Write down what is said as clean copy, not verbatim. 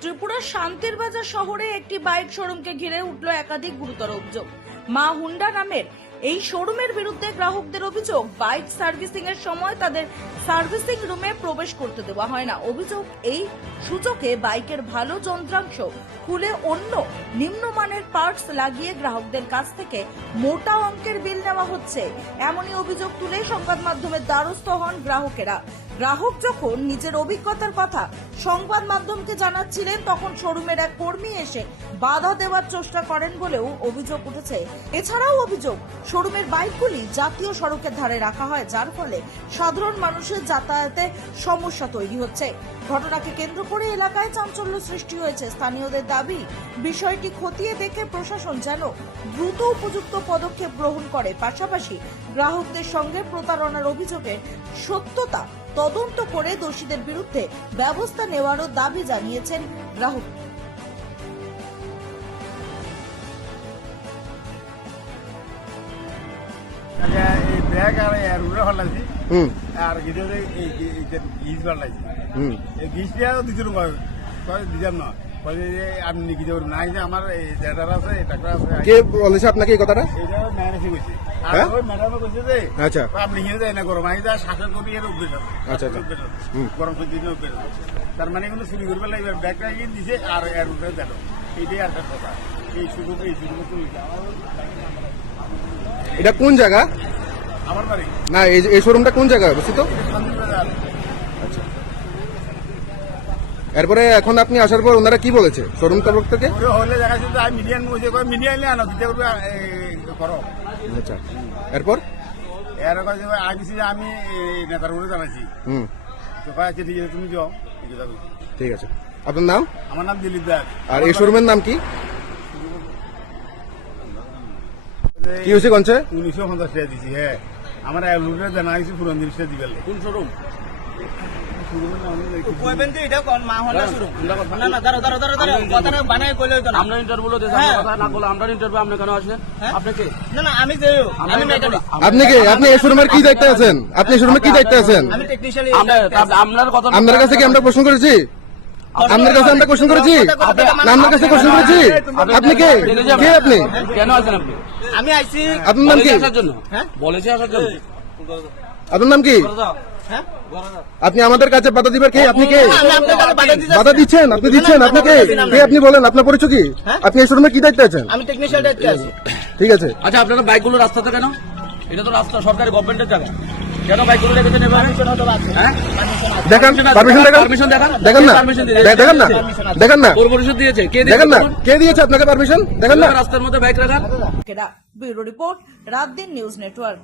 ত্রিপুরার শান্তির বাজার শহরে একটি বাইক শোরুমকে ঘিরে উঠল একাধিক গুরুতর অভিযোগ। মা হুন্ডা নামের এই শোরুমের বিরুদ্ধে গ্রাহকদের অভিযোগ, বাইক সার্ভিসিং এর সময় তাদের সার্ভিসিং রুমে প্রবেশ করতে দেওয়া হয় না। অভিযোগ, এই সূচকে বাইকের ভালো যন্ত্রাংশ খুলে অন্য নিম্নমানের পার্টস লাগিয়ে গ্রাহকদের কাছ থেকে মোটা অঙ্কের বিল নেওয়া হচ্ছে। এমনই অভিযোগ তুলে সংবাদ মাধ্যমের দ্বারস্থ হন গ্রাহকেরা। গ্রাহক যখন নিজের অভিজ্ঞতার কথা সংবাদ মাধ্যমকে জানাচ্ছিলেন, তখন শোরুমের এক কর্মী এসে বাধা দেওয়ার চেষ্টা করেন বলেও অভিযোগ উঠেছে। এছাড়াও অভিযোগ, শোরুমের বাইকগুলি জাতীয় সড়কের ধারে রাখা হয়, যার ফলে সাধারণ মানুষের যাতায়াতে সমস্যা তৈরি হচ্ছে। ঘটনাকে কেন্দ্র করে এলাকায় চাঞ্চল্য সৃষ্টি হয়েছে। স্থানীয়দের দাবি, বিষয়টি খতিয়ে দেখে প্রশাসন যেন দ্রুত উপযুক্ত পদক্ষেপ গ্রহণ করে, পাশাপাশি গ্রাহকদের সঙ্গে প্রতারণার অভিযোগের সত্যতা তদন্ত করে দোষীদের বিরুদ্ধে ব্যবস্থা নেওয়ারও দাবি জানিয়েছেন গ্রাহক। এই ব্যাগ আর রুড়ে ফেলাইছি আর গিজে গিজ ফেলাইছি এই গিজটা দিতে দিতাম না। আপনি কি নাই যে আমার ডেটার আছে, টাকা আছে। কে বলেছে আপনাকে এই কথাটা? এটা ম্যানেজ কইছে। আর ওই ম্যাডামে কইছে যে আচ্ছা আপনি হিয়ে যায় না গরম আই যা শাসন করি এর উঠবে না। আচ্ছা আচ্ছা গরম করে দিনে উঠবে না। তার মানে এগুলো চুরি করবে লাগবে, ব্যাগটা গিয়ে দিছে আর এর উঠে দিল। এইটাই আর কথা। এই শুরু চুরি। এটা কোন জায়গা? আমার বাড়ি না, এই শোরুমটা কোন জায়গায় অবস্থিত? আচ্ছা, এরপরে এখন আপনি আসার পর ওনারা কি বলেছে শোরুম তরফ থেকে? হলে দেখা যাচ্ছে আমি মিডিয়ান মিডিয়া নিয়ে আনো দিতে করবে করো। আচ্ছা, এরপর এর কাছে আগেছি যে আমি নেতার উপরে জানাইছি। তো আছে, ঠিক আছে তুমি যাও। ঠিক আছে। আপনার নাম? আমার নাম দিলীপ দাস। আর এই শোরুমের নাম কি? কি হয়েছে কনছে? 1950 টাকা দিছি। হ্যাঁ, আমার লুটে জানা হয়েছে পুরো জিনিসটা দিবেন। কোন শোরুম? আপনি কে? আপনি এই শোরুমের কি দায়িত্বে আছেন? আপনি এই শোরুমে কি দায়িত্বে আছেন? আপনার কাছে কি আমরা প্রশ্ন করেছি? আপনার কাছে আমরা কোশ্চেন করেছি? আপনার কাছে কোশ্চেন করেছি? আপনি কে? কে আপনি? কেন আছেন আপনি? আমি আইছি আপনার নাম কি? আসার জন্য। হ্যাঁ, বলেছি আসার জন্য। আপনার নাম কি? হ্যাঁ, আপনি আমাদের কাছে বাধা দিবেন কে? আপনি কে? বাধা দিচ্ছেন? আপনি দিচ্ছেন? আপনি কে? কে আপনি বলেন? আপনার পরিচয় কি? আপনি এই শোরুমে কি দায়িত্বে আছেন? আমি টেকনিশিয়াল দায়িত্বে আছি। ঠিক আছে। আচ্ছা, আপনারা বাইকগুলো রাস্তাতে কেন? এটা তো রাস্তা, সরকারি গভর্নমেন্টের জায়গা। কেন বাইকগুলো রেখেছেন এবার? দেখান পারমিশন, দেখান। পারমিশন দেখান। দেখেন না, দেখেন না, দেখেন না। পৌর পরিষদ দিয়েছে। কে দেখেন না, দিয়েছে? কে দিয়েছে আপনাকে পারমিশন? দেখেন না। রাস্তার মধ্যে বাইক রাখার। ব্যুরো রিপোর্ট, রাত দিন নিউজ নেটওয়ার্ক।